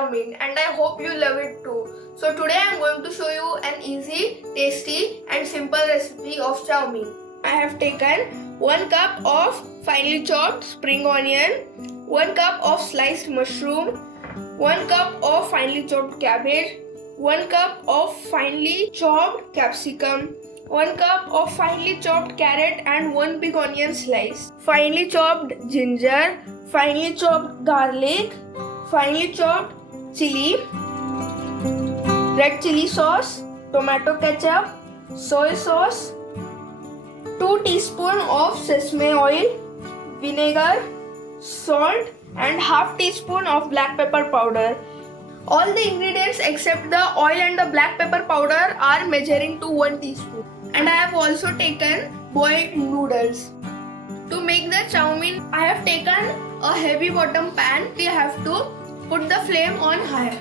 Chowmein and I hope you love it too. So today I am going to show you an easy, tasty and simple recipe of Chowmein. I have taken 1 cup of finely chopped spring onion, 1 cup of sliced mushroom, 1 cup of finely chopped cabbage, 1 cup of finely chopped capsicum, 1 cup of finely chopped carrot and 1 big onion slice, finely chopped ginger, finely chopped garlic, finely chopped chili, red chili sauce, tomato ketchup, soy sauce, 2 teaspoons of sesame oil, vinegar, salt and half teaspoon of black pepper powder. All the ingredients except the oil and the black pepper powder are measuring to 1 teaspoon. And I have also taken boiled noodles. To make the Chowmein, I have taken a heavy bottom pan. We have to put the flame on high.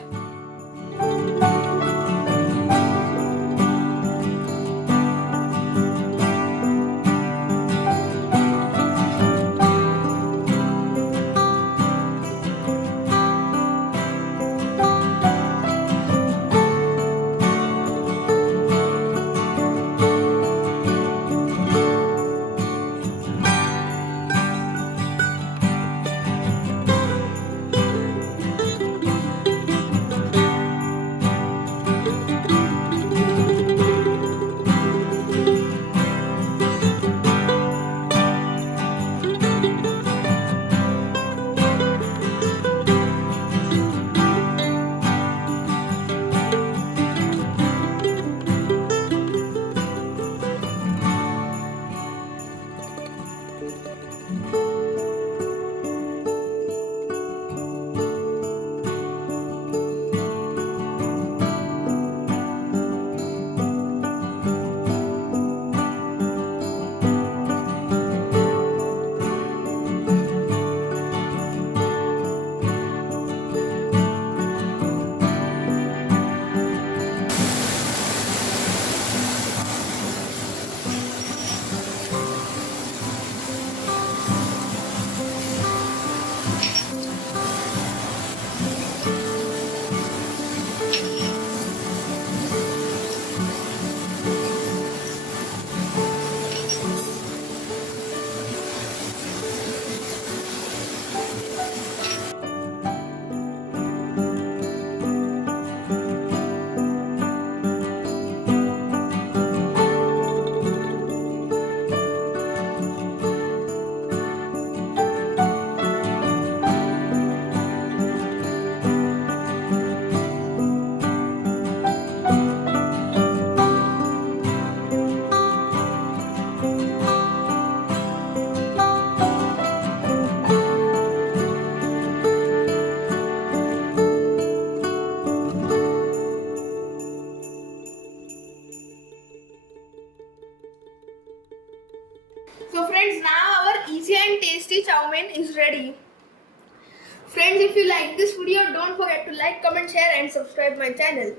So friends, now our easy and tasty Chowmein is ready. Friends, if you like this video, don't forget to like, comment, share and subscribe my channel.